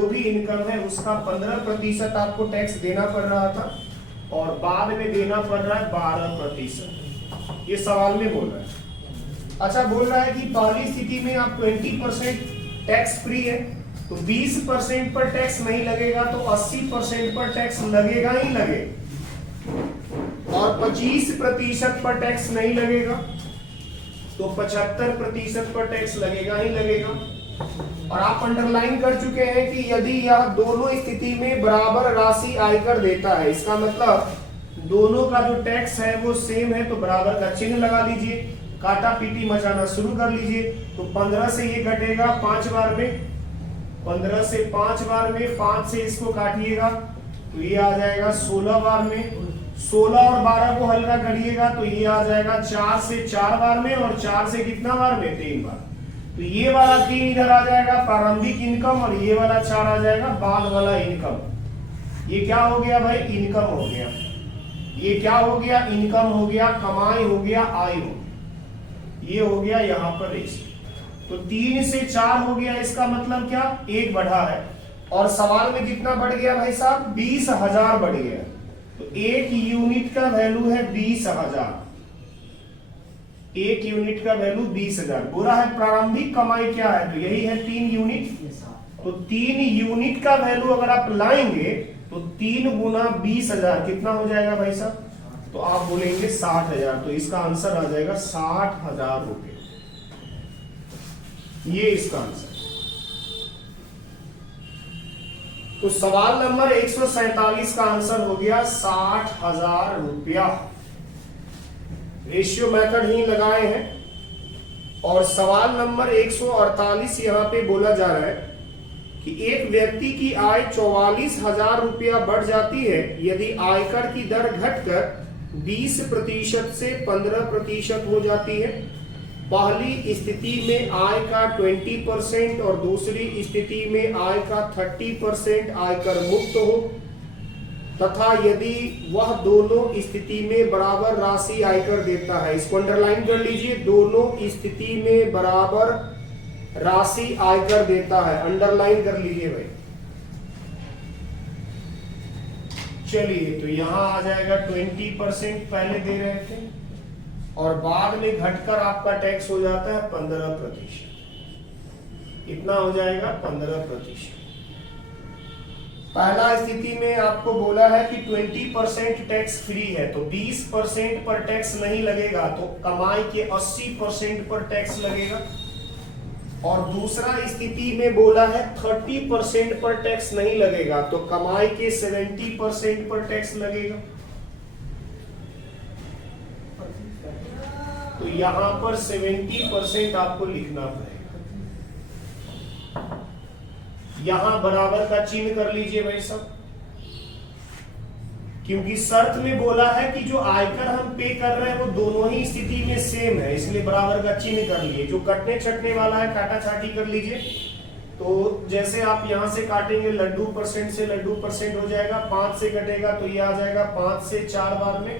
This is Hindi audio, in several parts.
जो भी इनकम है उसका 15% आपको टैक्स देना पड़ रहा था और बाद में देना पड़ रहा है 12%। ये सवाल में बोल रहा है। अच्छा, बोल रहा है कि पहली स्थिति में आप 20% टैक्स फ्री है, तो 20% पर टैक्स नहीं लगेगा तो 80% पर टैक्स लगेगा ही लगेगा, और 25% पर टैक्स नहीं लगेगा तो 75% पर टैक्स लगेगा ही लगेगा। और आप अंडरलाइन कर चुके हैं कि यदि यह दोनों स्थिति में बराबर राशि आयकर देता है, इसका मतलब दोनों का जो टैक्स है वो सेम है, तो बराबर का चिन्ह लगा लीजिए, काटा पीटी मचाना शुरू कर लीजिए। तो 15 से ये घटेगा 5 बार में, 15 से 5 बार में, 5 से इसको काटिएगा तो ये आ जाएगा 16 बार में, 16 और 12 को हल्का करिएगा तो ये आ जाएगा 4 से 4 बार में, और 4 से कितना बार में, 3 बार। तो ये वाला 3 इधर आ जाएगा प्रारंभिक इनकम, और ये वाला 4 आ जाएगा बाद वाला इनकम। ये क्या हो गया भाई, इनकम हो गया। ये क्या हो गया, इनकम हो गया, कमाई हो गया, आय हो गया। ये हो गया यहाँ पर रेशियो। तो 3 से 4 हो गया, इसका मतलब क्या, 1 बढ़ा है। और सवाल में कितना बढ़ गया भाई साहब, 20,000 बढ़ गया। तो 1 यूनिट का वैल्यू है 20,000, 1 यूनिट का वैल्यू 20,000। बोला है प्रारंभिक कमाई क्या है, तो यही है 3 यूनिट। तो 3 यूनिट का वैल्यू अगर आप लाएंगे तो 3 गुना 20,000 कितना हो जाएगा भाई साहब, तो आप बोलेंगे 60,000। तो इसका आंसर आ जाएगा 60,000 रुपए। ये इसका आंसर। तो सवाल नंबर 147 का आंसर हो गया 60,000 रुपया। रेशियो मेथड ही लगाए हैं। और सवाल नंबर 148 यहां पे बोला जा रहा है कि एक व्यक्ति की आय 44,000 रुपया बढ़ जाती है यदि आयकर की दर घटकर 20% से 15% हो जाती है। पहली स्थिति में आय का 20% और दूसरी स्थिति में आय का 30% आयकर मुक्त हो, तथा यदि वह दोनों स्थिति में बराबर राशि आयकर देता है। इसको अंडरलाइन कर लीजिए, दोनों स्थिति में बराबर राशि आयकर देता है, अंडरलाइन कर लीजिए भाई। चलिए, तो यहां आ जाएगा 20% पहले दे रहे थे और बाद में घटकर आपका टैक्स हो जाता है 15%। कितना हो जाएगा, 15%। पहला स्थिति में आपको बोला है कि 20% टैक्स फ्री है, तो 20% पर टैक्स नहीं लगेगा, तो कमाई के 80% पर टैक्स लगेगा। और दूसरा स्थिति में बोला है 30% पर टैक्स नहीं लगेगा, तो कमाई के 70% पर टैक्स लगेगा। तो यहां पर 70% आपको लिखना पड़ेगा। यहां बराबर का चिन्ह कर लीजिए भाई साहब, क्योंकि शर्त में बोला है कि जो आयकर हम पे कर रहे हैं वो दोनों ही स्थिति में सेम है, इसलिए बराबर का चिन्ह कर लिए। जो कटने छटने वाला है काटा छाटी कर लीजिए। तो जैसे आप यहां से काटेंगे लड्डू परसेंट से लड्डू परसेंट हो जाएगा, 5 से कटेगा तो ये आ जाएगा 5 से 4 बार में,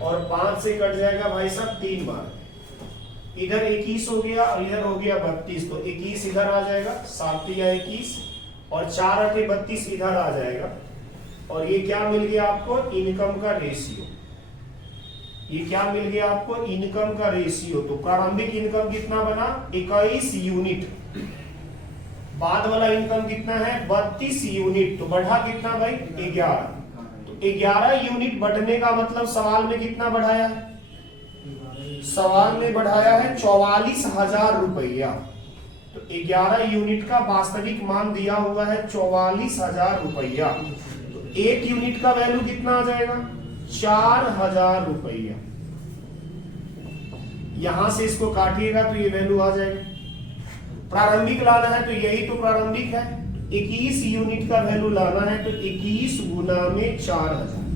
और 5 से कट जाएगा भाई साहब 3 बार। इधर 21 हो गया और इधर हो गया 32, तो 21 इधर आ जाएगा, 7 या 21, और 4 8 32 इधर आ जाएगा। और ये क्या मिल गया आपको, इनकम का रेशियो। ये क्या मिल गया आपको, इनकम का रेशियो। तो प्रारंभिक इनकम कितना बना, 21 यूनिट। बाद वाला इनकम कितना है, 32 यूनिट। तो बढ़ा कितना भाई, 11। तो 11 यूनिट बढ़ने का मतलब सवाल में कितना बढ़ाया है, सवाल में बढ़ाया है 44,000 रुपया। तो 11 यूनिट का वास्तविक मान दिया हुआ है 44,000 रुपया। तो 1 यूनिट का वैल्यू कितना आ जाएगा, 4,000 रुपया। यहां से इसको काटिएगा तो ये वैल्यू आ जाएगा। प्रारंभिक लाना है तो यही तो प्रारंभिक है, 21 यूनिट का वैल्यू लाना है तो 21 गुना में 4,000।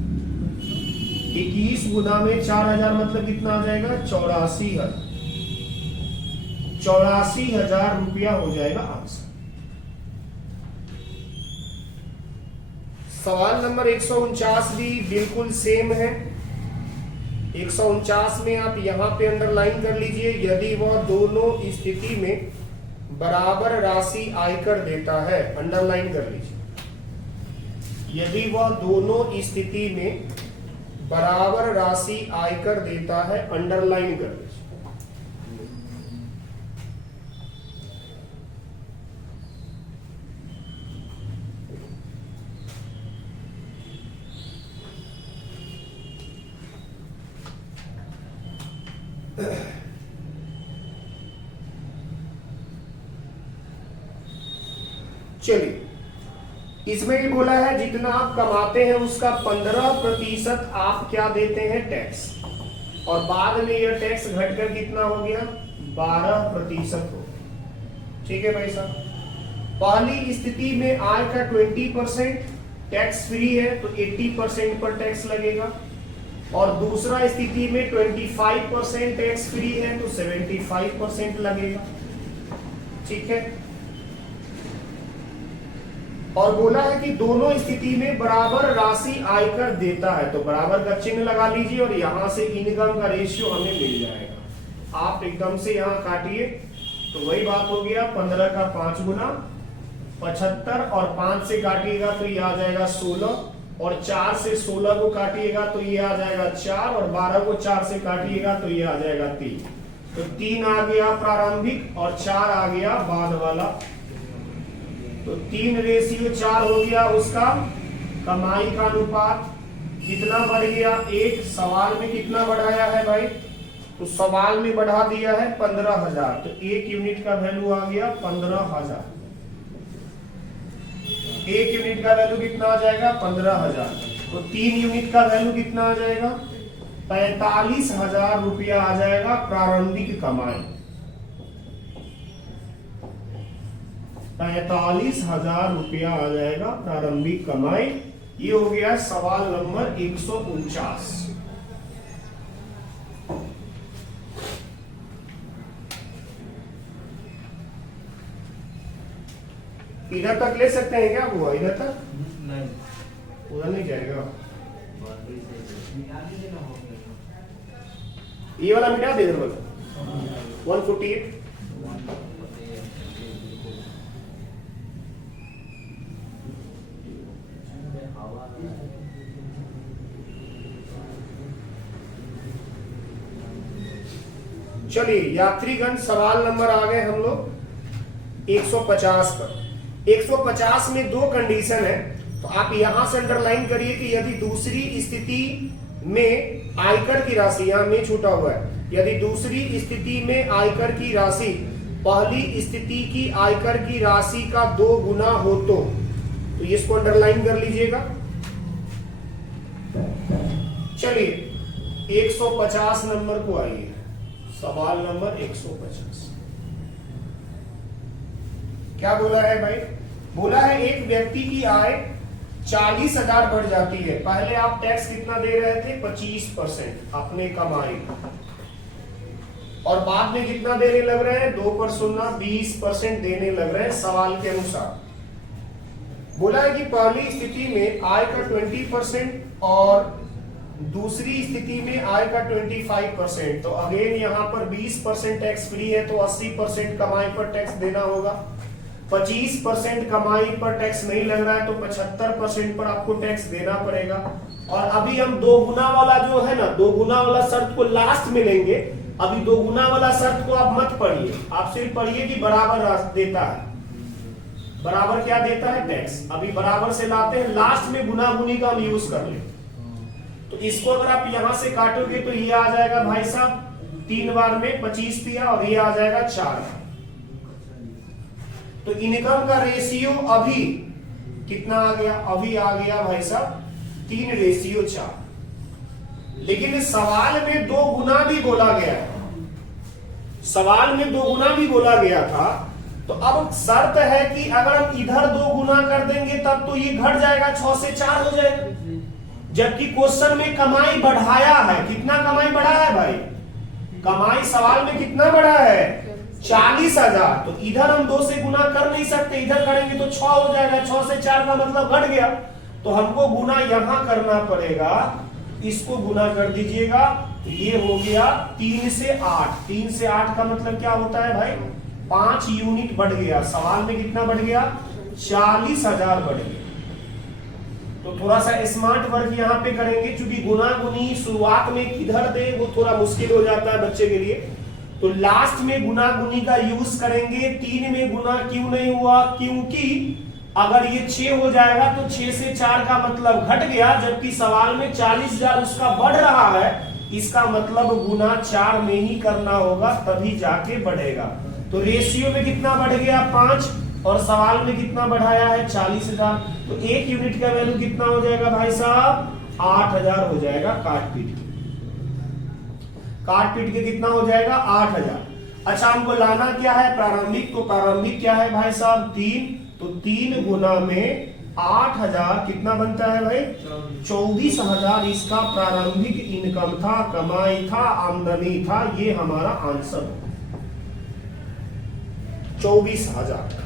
21 गुना में 4,000 मतलब कितना आ जाएगा, 84,000। 84,000 रुपया हो जाएगा आंसर। सवाल नंबर 149 भी बिल्कुल सेम है। 149 में आप यहां पे अंडरलाइन कर लीजिए, यदि वह दोनों स्थिति में बराबर राशि आयकर देता है, अंडरलाइन कर लीजिए। यदि वह दोनों स्थिति में बराबर राशि आयकर देता है, अंडरलाइन कर लीजिए। चलिए, इसमें भी बोला है जितना आप कमाते हैं उसका 15% आप क्या देते हैं, टैक्स, और बाद में यह टैक्स घटकर कितना हो गया, 12% हो गया। ठीक है भाई साहब। पहली स्थिति में आय का 20% टैक्स फ्री है तो 80% पर टैक्स लगेगा, और दूसरा स्थिति में 25% टैक्स फ्री है तो 75% लगेगा। ठीक है। और बोला है कि दोनों स्थिति में बराबर राशि आयकर देता है, तो बराबर का चिन्ह लगा लीजिए और यहां से इनकम का रेशियो हमें मिल जाएगा। आप एकदम से यहां काटिए तो वही बात हो गया, 15 का 5 गुना 75, और 5 से काटिएगा तो ये आ जाएगा 16, और 4 से 16 को काटिएगा तो ये आ जाएगा 4, और 12 को 4 से काटिएगा तो ये आ जाएगा 3। तो 3 आ गया प्रारंभिक और 4 आ गया बाद वाला, तो 3:4 हो गया उसका कमाई का अनुपात। कितना बढ़ गया, 1। सवाल में कितना बढ़ाया है भाई, तो सवाल में बढ़ा दिया है 15,000, तो 1 यूनिट का वैल्यू आ गया 15,000। 1 यूनिट का वैल्यू कितना आ जाएगा, 15,000। तो 3 यूनिट का वैल्यू कितना आ जाएगा, 45,000 रुपया आ जाएगा प्रारंभिक कमाई। 45,000 रुपया आ जाएगा प्रारंभिक कमाई। ये हो गया सवाल नंबर 149। इधर तक ले सकते हैं क्या हुआ, इधर तक नहीं, उधर नहीं जाएगा। ये वाला मिटा दे, इधर वाला 148। चलिए यात्रीगण, सवाल नंबर आ गए हम लोग 150 पर। 150 में 2 कंडीशन है, तो आप यहां से अंडरलाइन करिए कि यदि दूसरी स्थिति में आयकर की राशि, यहां में छूटा हुआ है, यदि दूसरी स्थिति में आयकर की राशि पहली स्थिति की आयकर की राशि का 2 गुना हो तो इसको अंडरलाइन कर लीजिएगा। चलिए 150 नंबर को आइए, सवाल नंबर 150। क्या बोला है भाई, बोला है एक व्यक्ति की आय 40,000 बढ़ जाती है। पहले आप टैक्स कितना दे रहे थे, 25% अपने कमाई, और बाद में कितना देने लग रहे हैं, 2 पर 20% देने लग रहे हैं सवाल के अनुसार। बोला है कि पहली स्थिति में आय का 20% और दूसरी स्थिति में आय का 25%, तो अगेन यहाँ पर 20% टैक्स फ्री है तो 80% कमाई पर टैक्स देना होगा। 25% कमाई पर टैक्स नहीं लग रहा है तो 75% पर आपको टैक्स देना पड़ेगा। और अभी हम 2 गुना वाला जो है ना, 2 गुना वाला शर्त को लास्ट में लेंगे। अभी 2 गुना वाला शर्त को आप मत पढ़िए, आप सिर्फ पढ़िए कि बराबर देता है। बराबर क्या देता है, टैक्स। अभी बराबर से लाते हैं, लास्ट में गुना गुनी का हम यूज कर ले। तो इसको अगर आप यहां से काटोगे तो ये आ जाएगा भाई साहब 3 बार में 25 दिया, और ये आ जाएगा 4। तो इनकम का रेशियो अभी कितना आ गया, अभी आ गया भाई साहब 3:4। लेकिन इस सवाल में 2 गुना भी बोला गया है, सवाल में 2 गुना भी बोला गया था। तो अब शर्त है कि अगर हम इधर 2 गुना कर देंगे तब तो ये घट जाएगा, 6 से 4 हो जाएगा। जबकि क्वेश्चन में कमाई बढ़ाया है, कितना कमाई बढ़ा है भाई, कमाई सवाल में कितना बढ़ा है, 40,000। तो इधर हम 2 से गुना कर नहीं सकते, इधर करेंगे तो 6 हो जाएगा, 6 से 4 का मतलब घट गया। तो हमको गुना यहां करना पड़ेगा, इसको गुना कर दीजिएगा। तो ये हो गया 3 से 8। 3 से 8 का मतलब क्या होता है भाई, 5 यूनिट बढ़ गया। सवाल में कितना बढ़ गया? 40,000 बढ़ गया। तो थोड़ा सा स्मार्ट वर्क यहाँ पे करेंगे, क्योंकि गुना गुनी शुरुआत में किधर दे वो थोड़ा मुश्किल हो जाता है बच्चे के लिए। तो लास्ट में गुना गुनी का यूज करेंगे। 3 में गुना क्यों नहीं हुआ? क्योंकि अगर ये 6 हो जाएगा तो 6 से 4 का मतलब घट गया, जबकि सवाल में 40,000 उसका बढ़ रहा है। इसका मतलब गुना 4 में ही करना होगा, तभी जाके बढ़ेगा। तो रेशियो में कितना बढ़ गया? 5, और सवाल में कितना बढ़ाया है? 40,000। तो 1 यूनिट का वैल्यू कितना हो जाएगा भाई साहब? 8,000 हो जाएगा। काट पीट के कितना हो जाएगा? 8,000। अच्छा, हमको लाना क्या है? प्रारंभिक। तो प्रारंभिक क्या है भाई साहब? 3। तो 3 गुना में 8,000 कितना बनता है भाई? 24,000 इसका प्रारंभिक इनकम था, कमाई था, आमदनी था। ये हमारा आंसर 24,000।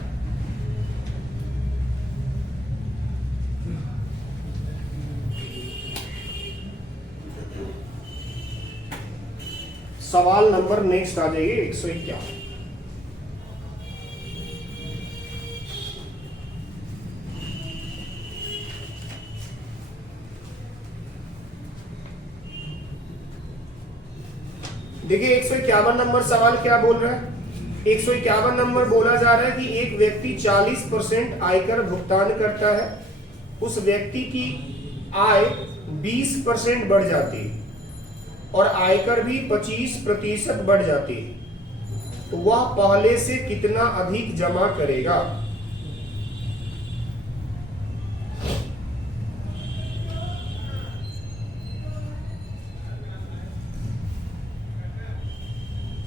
सवाल नंबर नेक्स्ट आ जाइए 151। देखिए 151 नंबर सवाल क्या बोल रहा है? 151 नंबर बोला जा रहा है कि एक व्यक्ति 40% आयकर भुगतान करता है, उस व्यक्ति की आय 20% बढ़ जाती है और आयकर भी 25% बढ़ जाती है, तो वह पहले से कितना अधिक जमा करेगा?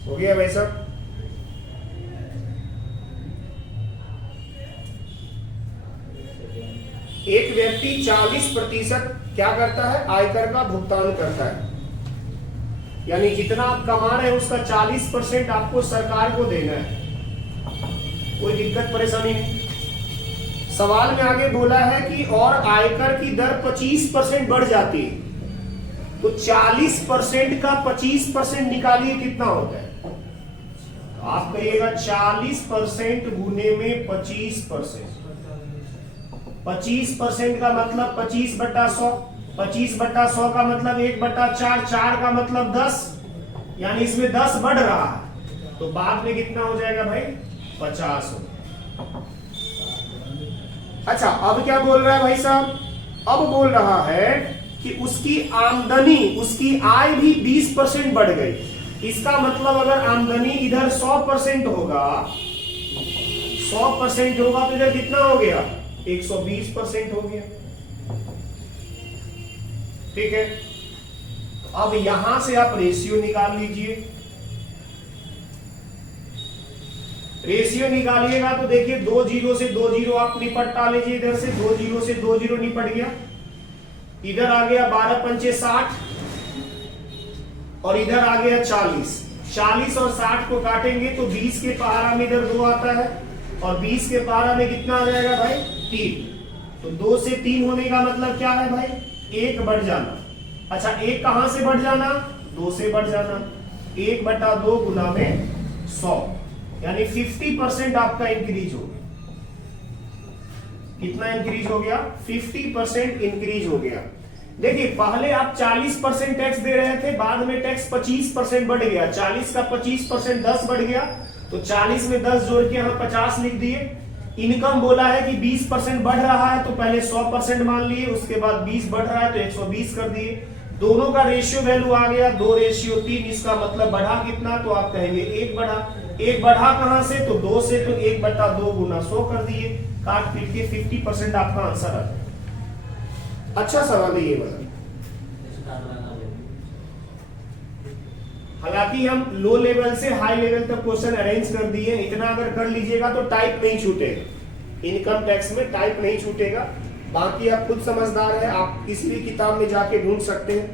हो गया भाई साहब? एक व्यक्ति 40% क्या करता है? आयकर का भुगतान करता है, यानी जितना आप कमा रहे हैं उसका 40% आपको सरकार को देना है। कोई दिक्कत परेशानी नहीं। सवाल में आगे बोला है कि और आयकर की दर 25% बढ़ जाती है, तो 40% का 25% निकालिए कितना होता है? आप कहिएगा 40% गुने में 25%। 25% का मतलब 25/100। 25/100 का मतलब 1/4। 4 का मतलब 10, यानी इसमें 10 बढ़ रहा है, तो बाद में कितना हो जाएगा भाई? 50 हो। अच्छा, अब क्या बोल रहा है भाई साहब? अब बोल रहा है कि उसकी आमदनी, उसकी आय भी 20% बढ़ गई। इसका मतलब अगर आमदनी इधर 100% होगा, 100% होगा तो इधर कितना हो गया? 120% हो गया। ठीक है, अब यहां से आप रेशियो निकाल लीजिए। रेशियो निकालिएगा तो देखिए 2 जीरो से 2 जीरो आप निपटा लीजिए। इधर से 2 जीरो से 2 जीरो निपट गया। इधर आ गया 12 पंचे 60 और इधर आ गया 40। 40 और 60 को काटेंगे तो 20 के पहाड़ा में इधर 2 आता है और 20 के पहाड़ा में कितना आ जाएगा भाई? 3। तो 2 से 3 होने का मतलब क्या है भाई? 1 बढ़ जाना। अच्छा, 1 कहां से बढ़ जाना? 2 से बढ़ जाना। 1/2 गुना में 100, यानी 50% आपका इंक्रीज हो गया। कितना इंक्रीज हो गया? 50% इंक्रीज हो गया। देखिए, पहले आप 40% टैक्स दे रहे थे, बाद में टैक्स 25% बढ़ गया। 40 का 25% 10 बढ़ गया, तो 40 में 10 जोड़ के यहाँ 50 लिख दिए। इनकम बोला है कि 20% बढ़ रहा है, तो पहले 100% मान लिए, उसके बाद 20 बढ़ रहा है तो 120 कर दिए। दोनों का रेशियो वैल्यू आ गया 2:3। इसका मतलब बढ़ा कितना? तो आप कहेंगे 1 बढ़ा। 1 बढ़ा कहां से? तो 2 से, तो 1/2 गुना 100 कर दिए। काट पीट के 50% आपका आंसर आ जाए। अच्छा सवाल है ये वाला। हालांकि हम लो लेवल से हाई लेवल तक क्वेश्चन अरेंज कर दिए। इतना अगर कर लीजिएगा तो टाइप नहीं छूटेगा। इनकम टैक्स में टाइप नहीं छूटेगा। बाकी आप खुद समझदार है, आप किसी भी किताब में जाके ढूंढ सकते हैं।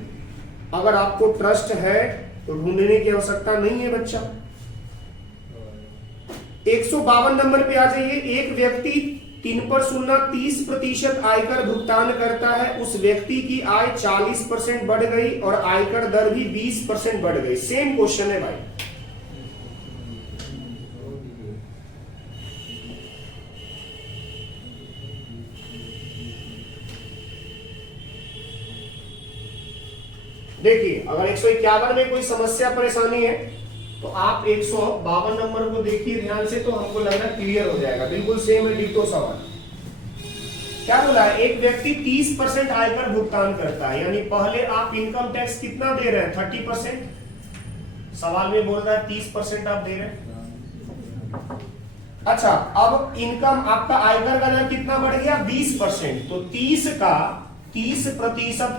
अगर आपको ट्रस्ट है तो ढूंढने की आवश्यकता नहीं है बच्चा। 152 नंबर पे आ जाइए। एक व्यक्ति 3/0 आयकर भुगतान करता है, उस व्यक्ति की आय 40% बढ़ गई और आयकर दर भी 20% बढ़ गई। सेम क्वेश्चन है भाई। देखिए अगर 151 में कोई समस्या परेशानी है तो आप 152 नंबर को देखिए ध्यान से, तो हमको लग रहा है क्लियर हो जाएगा। बिल्कुल सेम है, डिट्टो सवाल। क्या बोला है, एक व्यक्ति 30% आयकर भुगतान करता है, यानी पहले आप इनकम टैक्स कितना दे रहे हैं, 30%। सवाल में बोल रहा है 30% आप दे रहे हैं। अच्छा, अब इनकम आपका आयकर का दर कितना बढ़ गया, 20%। तो 30%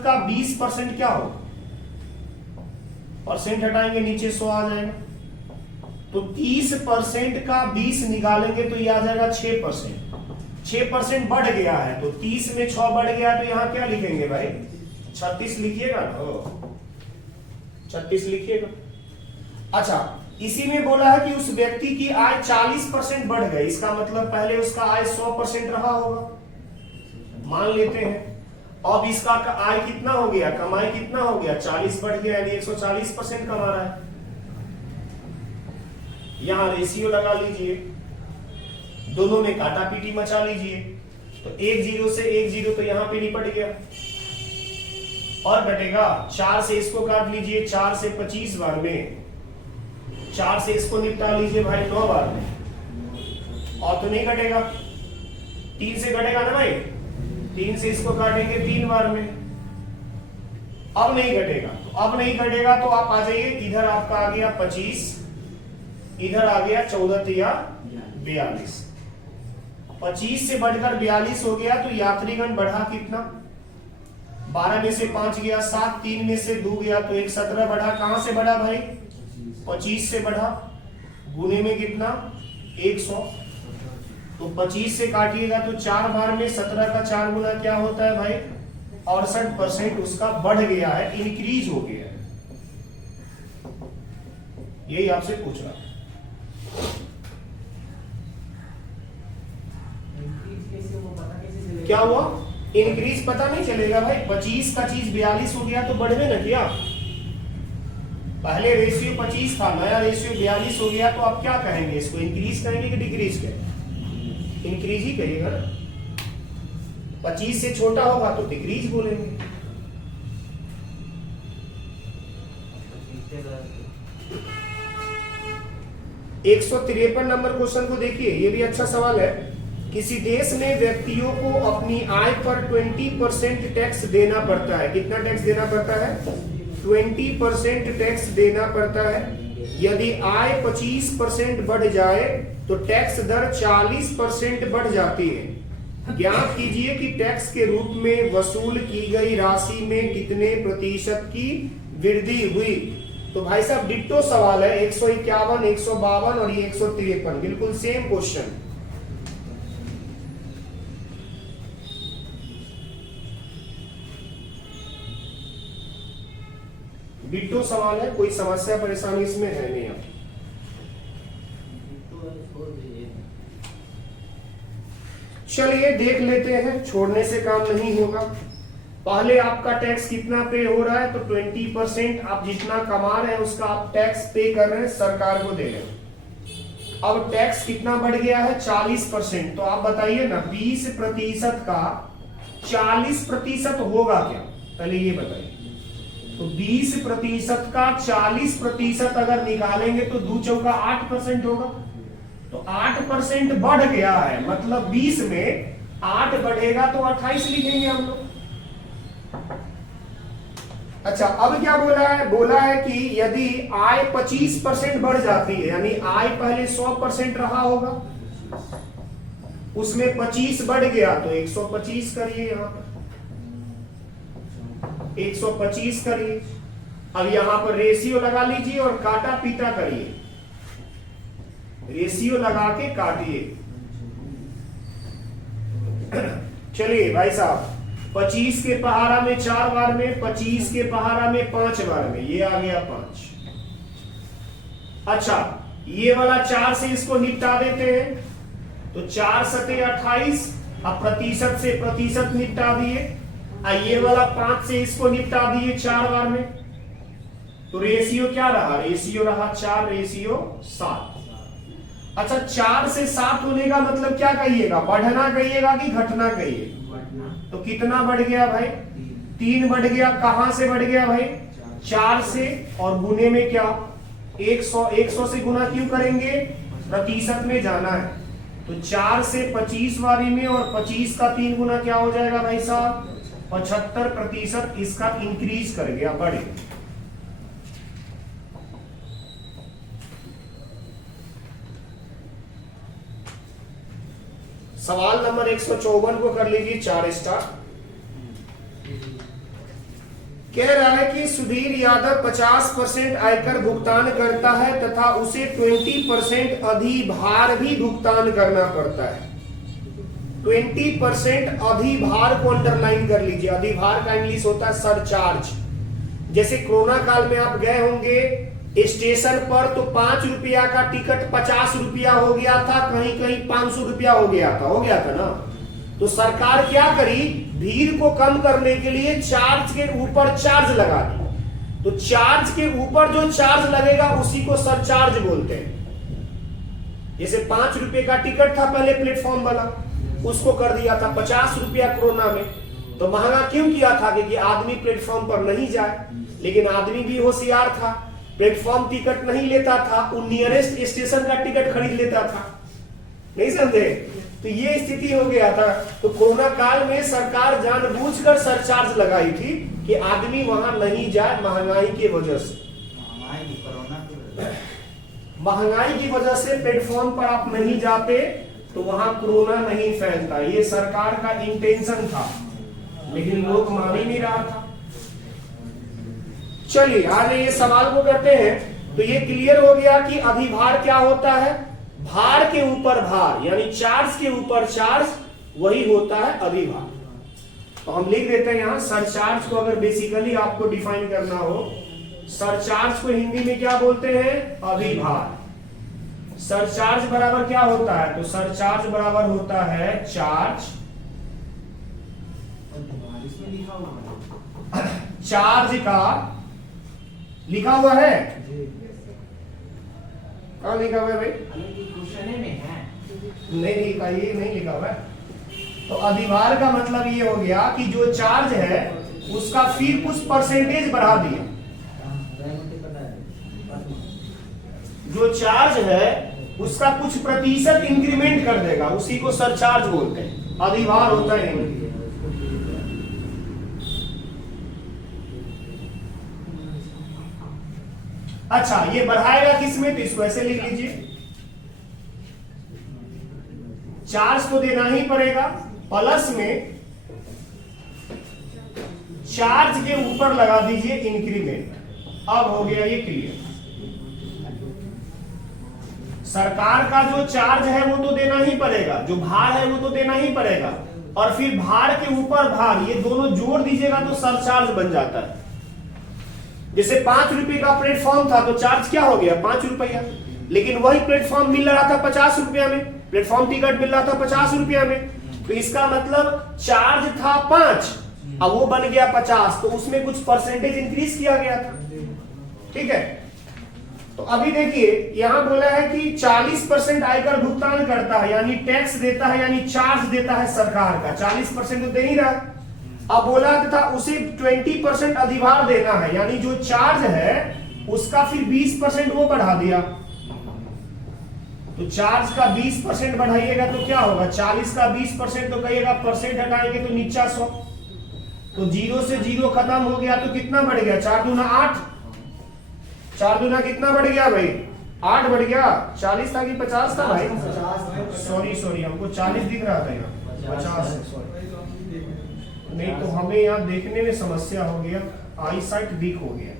का 20% क्या हो, परसेंट हटाएंगे नीचे 100 आ जाएगा। तो 30% का 20 निकालेंगे तो ये आ जाएगा 6%। 6% बढ़ गया है, तो 30 में 6 बढ़ गया, तो यहां क्या लिखेंगे भाई, 36 लिखिएगा ना, 36 लिखिएगा। अच्छा, इसी में बोला है कि उस व्यक्ति की आय 40% बढ़ गई, इसका मतलब पहले उसका आय 100% रहा होगा, मान लेते हैं। अब इसका आय कितना हो गया, कमाई कितना हो गया, 40 बढ़ गया, यानी 140% कमा रहा है। यहां रेशियो लगा लीजिए, दोनों में काटा पीटी मचा लीजिए, तो 1 0 से 1 0 तो यहां पे निपट गया, और घटेगा 4 से इसको काट लीजिए, 4 से 25 बार में, 4 से इसको निपटा लीजिए भाई 9 बार में, और तो नहीं घटेगा, 3 से घटेगा ना भाई, 3 से इसको काटेंगे 3 बार में, अब नहीं घटेगा। तो अब नहीं घटेगा तो आप आ जाइए, इधर आपका आ गया 25, इधर आ गया 14 या 42, 25 से बढ़कर 42 हो गया, तो यात्रीगण बढ़ा कितना, 12 में से 5 गया 7, 3 में से 2 गया, तो एक 17 बढ़ा, कहां से बढ़ा भाई, 25 से बढ़ा, गुने में कितना 100, तो 25 से काटिएगा तो 4 बार में 17 का 4 गुना क्या होता है भाई, 68% उसका बढ़ गया है, इंक्रीज हो गया है। यही आपसे पूछ रहा, क्या हुआ, इंक्रीज पता नहीं चलेगा भाई, 25 का चीज 42 हो गया तो बढ़वे ना किया, पहले रेशियो 25 था, नया रेशियो 42 हो गया, तो आप क्या कहेंगे, इसको इंक्रीज कहेंगे कि डिक्रीज कहेंगे, इंक्रीज ही करिएगा ना, 25 से छोटा होगा तो डिक्रीज बोलेंगे। एक 153 नंबर क्वेश्चन को देखिए, ये भी अच्छा सवाल है। किसी देश में व्यक्तियों को अपनी आय पर 20% टैक्स देना पड़ता है, कितना टैक्स देना पड़ता है, 20% टैक्स देना पड़ता है। यदि आय 25% बढ़ जाए तो टैक्स दर 40% बढ़ जाती है। ज्ञात कीजिए कि टैक्स के रूप में वसूल की गई राशि में कितने प्रतिशत की वृद्धि हुई। तो भाई साहब डिट्टो सवाल है, 151, 152 और ये 153, बिल्कुल सेम क्वेश्चन। डिट्टो सवाल है, कोई समस्या परेशानी इसमें है नहीं। आप चलिए देख लेते हैं, छोड़ने से काम नहीं होगा। पहले आपका टैक्स कितना पे हो रहा है, तो 20% आप जितना कमा रहे हैं उसका आप टैक्स पे कर रहे हैं, सरकार को दे रहे हैं। अब टैक्स कितना बढ़ गया है, 40%। तो आप बताइए ना, 20% का 40% होगा क्या, पहले ये बताइए। तो 20% का 40% अगर निकालेंगे तो 2 चौका 8% होगा, तो 8% बढ़ गया है, मतलब 20 में 8 बढ़ेगा तो 28 लिखेंगे हम लोग। अच्छा, अब क्या बोला है, बोला है कि यदि आय 25% बढ़ जाती है, यानी आय पहले 100% रहा होगा, उसमें 25 बढ़ गया तो 125 करिए, यहां पर 125 करिए। अब यहां पर रेशियो लगा लीजिए और काटा पीटा करिए, रेशियो लगा के काटिए। चलिए भाई साहब, 25 के पहाड़ा में 4 बार में, 25 के पहाड़ा में 5 बार में, ये आ गया 5। अच्छा, ये वाला 4 से इसको निपटा देते हैं, तो 4 सते 28, अब प्रतिशत से प्रतिशत निपटा दिए, ये वाला 5 से इसको निपटा दिए 4 बार में, तो रेशियो क्या रहा, रेशियो रहा 4 रेशियो 7। अच्छा, 4 से 7 होने का मतलब क्या कहिएगा, बढ़ना कहिएगा कि घटना कहिएगा, तो कितना बढ़ गया भाई, 3 बढ़ गया। कहां से बढ़ गया भाई, 4 से, और गुने में क्या 100, 100 से गुना क्यों करेंगे, प्रतिशत में जाना है। तो 4 से 25 वाली में, और 25 का 3 गुना क्या हो जाएगा भाई साहब 75%, इसका इंक्रीज कर गया, बढ़े। सवाल नंबर 154 को कर लीजिए 4 स्टार। कह रहा है कि सुधीर यादव 50% आयकर भुगतान करता है तथा उसे 20% अधिभार भी भुगतान करना पड़ता है। 20% अधिभार को अंडरलाइन कर लीजिए। अधिभार का इंग्लिश होता है सरचार्ज। जैसे कोरोना काल में आप गए होंगे स्टेशन पर, तो 5 रुपया का टिकट 50 रुपया हो गया था, कहीं कहीं 500 रुपया हो गया था ना। तो सरकार क्या करी, भीड़ को कम करने के लिए चार्ज के ऊपर चार्ज लगा दी। तो चार्ज के ऊपर जो चार्ज लगेगा उसी को सरचार्ज बोलते हैं। जैसे 5 रुपए का टिकट था पहले प्लेटफॉर्म वाला, उसको कर दिया था 50 रुपया कोरोना में। तो महंगा क्यों किया था, क्योंकि आदमी प्लेटफॉर्म पर नहीं जाए। लेकिन आदमी भी होशियार था, प्लेटफॉर्म टिकट नहीं लेता था, वो नियरेस्ट स्टेशन का टिकट खरीद लेता था। नहीं समझे? तो ये स्थिति हो गया था। तो कोरोना काल में सरकार जानबूझकर सरचार्ज लगाई थी कि आदमी वहां नहीं जाए, महंगाई की वजह से। महंगाई की वजह से प्लेटफॉर्म पर आप नहीं जाते तो वहां कोरोना नहीं फैलता। ये सरकार का इंटेंशन था, लेकिन लोग मान ही नहीं रहा था। चलिए आगे ये सवाल को करते हैं। तो ये क्लियर हो गया कि अधिभार क्या होता है, भार के ऊपर भार, यानी चार्ज के ऊपर चार्ज, वही होता है अधिभार। तो हम लिख देते हैं यहां सरचार्ज को। अगर बेसिकली आपको डिफाइन करना हो, सरचार्ज को हिंदी में क्या बोलते हैं, अधिभार। सरचार्ज बराबर क्या होता है, तो सरचार्ज बराबर होता है चार्ज, चार्ज का लिखा हुआ है, कहाँ लिखा हुआ है भाई, में है नहीं लिखा, ये नहीं लिखा हुआ है। तो अधिभार का मतलब ये हो गया कि जो चार्ज है उसका फिर कुछ परसेंटेज बढ़ा दिया। जो चार्ज है उसका कुछ प्रतिशत इंक्रीमेंट कर देगा, उसी को सरचार्ज बोलते हैं, अधिभार होता है। अच्छा, ये बढ़ाएगा किसमें, तो इसको ऐसे लिख लीजिए, चार्ज को देना ही पड़ेगा, प्लस में चार्ज के ऊपर लगा दीजिए इंक्रीमेंट। अब हो गया ये क्लियर। सरकार का जो चार्ज है वो तो देना ही पड़ेगा, जो भार है वो तो देना ही पड़ेगा, और फिर भार के ऊपर भार, ये दोनों जोड़ दीजिएगा तो सरचार्ज बन जाता है। जैसे 5 रुपए का प्लेटफॉर्म था तो चार्ज क्या हो गया 5 रुपया, लेकिन वही प्लेटफॉर्म मिल रहा था 50 रुपया में, प्लेटफॉर्म टिकट मिल रहा था 50 रुपया में। तो इसका मतलब चार्ज था 5, अब वो बन गया 50, तो उसमें कुछ परसेंटेज इंक्रीज किया गया था। ठीक है, तो अभी देखिए यहां बोला है कि 40% आयकर भुगतान करता है, यानी टैक्स देता है, यानी चार्ज देता है सरकार का, 40% तो दे ही रहा। अब बोला था उसे 20% अधिभार देना है, यानी जो चार्ज है उसका फिर 20% वो बढ़ा दिया। तो चार्ज का 20% बढ़ाइएगा तो क्या होगा, 40 का 20% तो कहिएगा, परसेंट हटाएंगे तो नीचा 100, तो 0 से 0 खत्म हो गया, तो कितना बढ़ गया, 4 दूना 8, 4 दूना कितना बढ़ गया भाई 8 बढ़ गया। 40 था कि 50 था भाई, सॉरी हमको 40 दिख रहा था यहाँ, 50 सॉरी, नहीं तो हमें यहाँ देखने में समस्या हो गया, आई साइट वीक हो गया।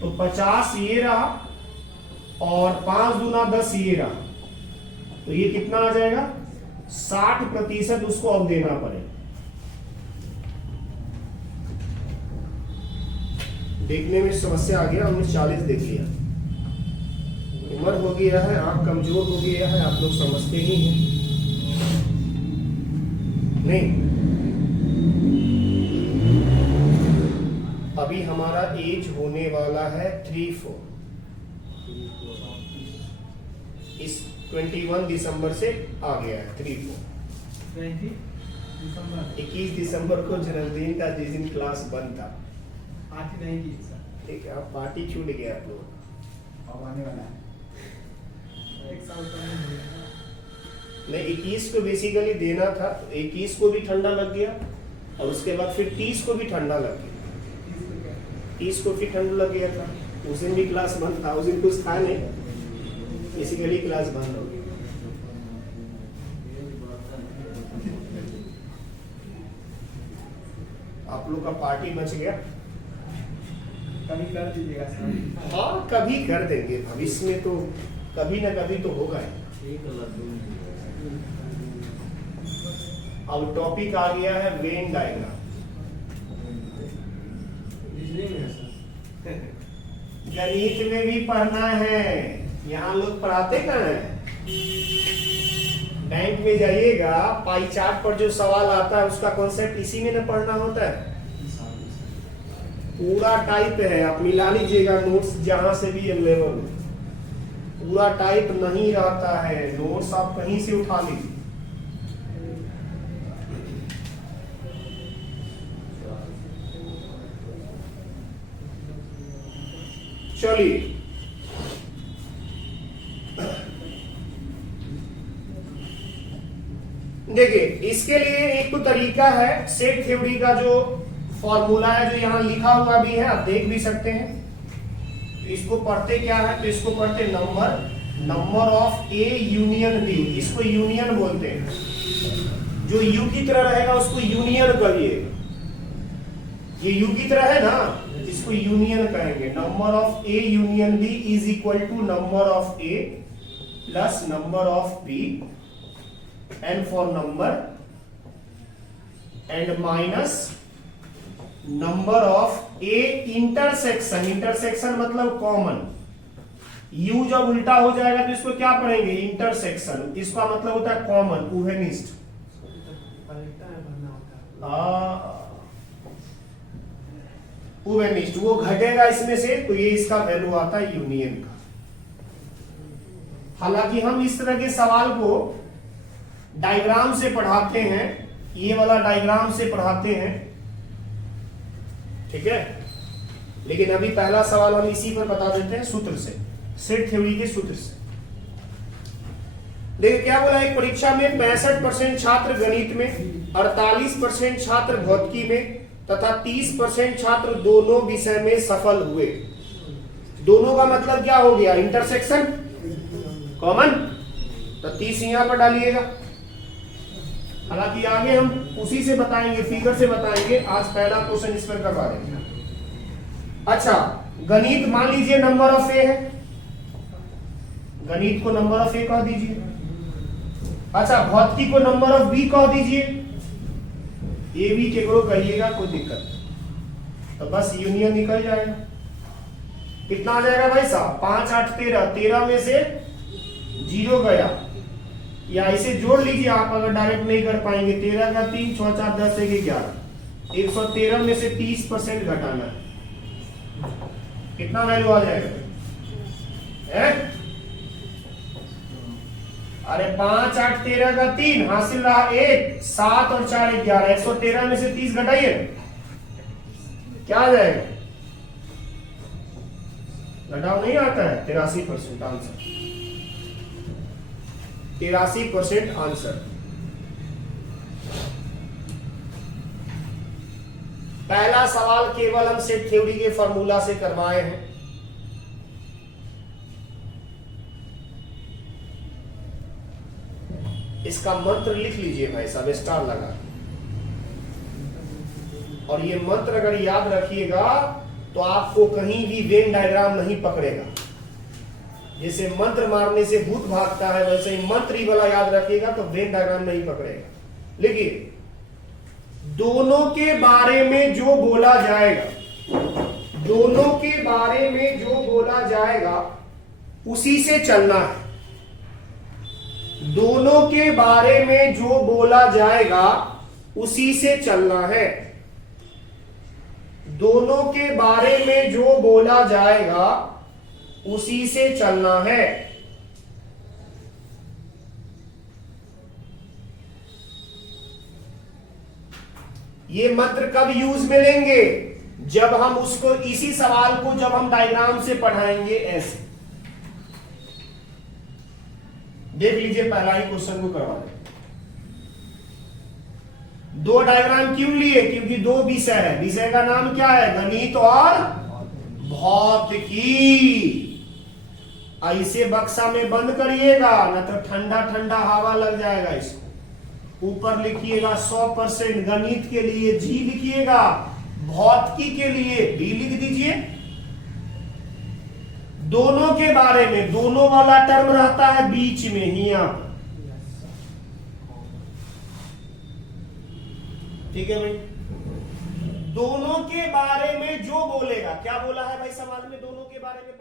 तो 50 ये रहा और 5 दूना 10 ये रहा, तो ये कितना आ जाएगा 60% उसको अब देना पड़ेगा। देखने में समस्या आ गया, हमने 40 देख लिया। उम्र हो गया है, आंख कमजोर हो गया है, आप लोग समझते ही हैं नहीं। अभी हमारा एज होने वाला है 3-4, इस 21 दिसंबर से आ गया है 3-4। 21 दिसंबर को जन्मदिन का जिस दिन क्लास बंद था, ठीक है, अब पार्टी छूट गया आप लोग। अब आने वाला है। एक साल नहीं, 21 को बेसिकली देना था, तो 21 को भी ठंडा लग गया और उसके बाद फिर 30 को भी ठंडा लग गया। 30 को फिर ठंडा लग गया था, उस दिन भी क्लास बंद था, उस दिन कुछ था नहीं, बेसिकली क्लास बंद हो गई। आप लोग का पार्टी बच गया। कभी कर दीजिएगा सर। हाँ, कभी कर देंगे, भविष्य में तो कभी ना कभी तो होगा ही। अब टॉपिक आ गया है वेन डायग्राम। गणित में भी पढ़ना है, यहाँ लोग पढ़ाते कहाँ हैं? बैंक में जाइएगा, पाई चार्ट पर जो सवाल आता है उसका कॉन्सेप्ट इसी में ना पढ़ना होता है। पूरा टाइप है, आप मिला लीजिएगा नोट्स जहां से भी अवेलेबल हो, पूरा टाइप नहीं रहता है, नोट्स आप कहीं से उठा लीजिए। चलिए, देखिए इसके लिए एक तो तरीका है, सेट थ्योरी का जो फॉर्मूला है जो यहाँ लिखा हुआ भी है, आप देख भी सकते हैं। इसको पढ़ते क्या है, तो इसको पढ़ते number of A union B, इसको यूनियन बोलते हैं। जो यू की तरह रहेगा उसको यूनियन कहिए, ये यू की तरह है ना, इसको यूनियन कहेंगे। Number of A union B is equal to number of A plus number of B and for number and minus number of A intersection, intersection मतलब कॉमन। यू जब उल्टा हो जाएगा तो इसको क्या पढ़ेंगे, इंटरसेक्शन, इसका मतलब होता है कॉमन, उभयनिष्ठ। उभयनिष्ठ वो घटेगा इसमें से, तो ये इसका वैल्यू आता है यूनियन का। हालांकि हम इस तरह के सवाल को डायग्राम से पढ़ाते हैं, ये वाला डायग्राम से पढ़ाते हैं, ठीक है। लेकिन अभी पहला सवाल हम इसी पर बता देते हैं सूत्र से, सेट थ्योरी के सूत्र से। देखिए क्या बोला, एक परीक्षा में 65% छात्र गणित में, 48% छात्र भौतिकी में तथा 30% छात्र दोनों विषय में सफल हुए। दोनों का मतलब क्या हो गया, इंटरसेक्शन कॉमन, तो 30 यहां पर डालिएगा। हालांकि आगे हम उसी से बताएंगे, फिगर से बताएंगे, आज पहला क्वेश्चन इस पर करवा देंगे। अच्छा, गणित मान लीजिए नंबर ऑफ ए है, गणित को नंबर ऑफ ए कह दीजिए। अच्छा, भौतिकी को नंबर ऑफ बी कह दीजिए, ए बी केकरो कहिएगा, कोई दिक्कत नहीं, तो बस यूनियन निकल जाएगा। कितना आ जाएगा भाई साहब, 5 8 13, 13 में से 0 गया, या इसे जोड़ लीजिए आप अगर डायरेक्ट नहीं कर पाएंगे। 13 का 3, 6 4 10 1 11, 113 में से 30% घटाना है, कितना वैल्यू आ जाएगा है? अरे 5 8 13 का 3, हासिल रहा 1, 7 और 4 11, 113 में से 30 घटाइए, क्या आ जाएगा? घटाव नहीं आता है, 83% आंसर, 83% आंसर। पहला सवाल केवल हम सेट थ्योरी के फॉर्मूला से करवाए हैं। इसका मंत्र लिख लीजिए भाई साहब, स्टार लगा, और ये मंत्र अगर याद रखिएगा तो आपको कहीं भी वेन डायग्राम नहीं पकड़ेगा। जैसे मंत्र मारने से भूत भागता है, वैसे ही मंत्र ही वाला याद रखिएगा तो वेन डायग्राम नहीं पकड़ेगा। लेकिन दोनों के बारे में जो बोला जाएगा, दोनों के बारे में जो बोला जाएगा उसी से चलना है। दोनों के बारे में जो बोला जाएगा उसी से चलना है। दोनों के बारे में जो बोला जाएगा उसी से चलना है। ये मंत्र कब यूज में लेंगे, जब हम उसको इसी सवाल को जब हम डायग्राम से पढ़ाएंगे ऐसे देख लीजिए, पहला ही क्वेश्चन को करवा दें। दो डायग्राम क्यों लिए? क्योंकि दो विषय है। विषय का नाम क्या है? गणित और भौतिकी। ऐसे बक्सा में बंद करिएगा, ना तो ठंडा ठंडा हवा लग जाएगा इसको। ऊपर लिखिएगा 100% गणित के लिए जी लिखिएगा, भौतिकी के लिए बी लिख दीजिए। दोनों के बारे में, दोनों वाला टर्म रहता है बीच में ही यहां पर, ठीक है भाई। दोनों के बारे में जो बोलेगा, क्या बोला है भाई सवाल में? दोनों के बारे में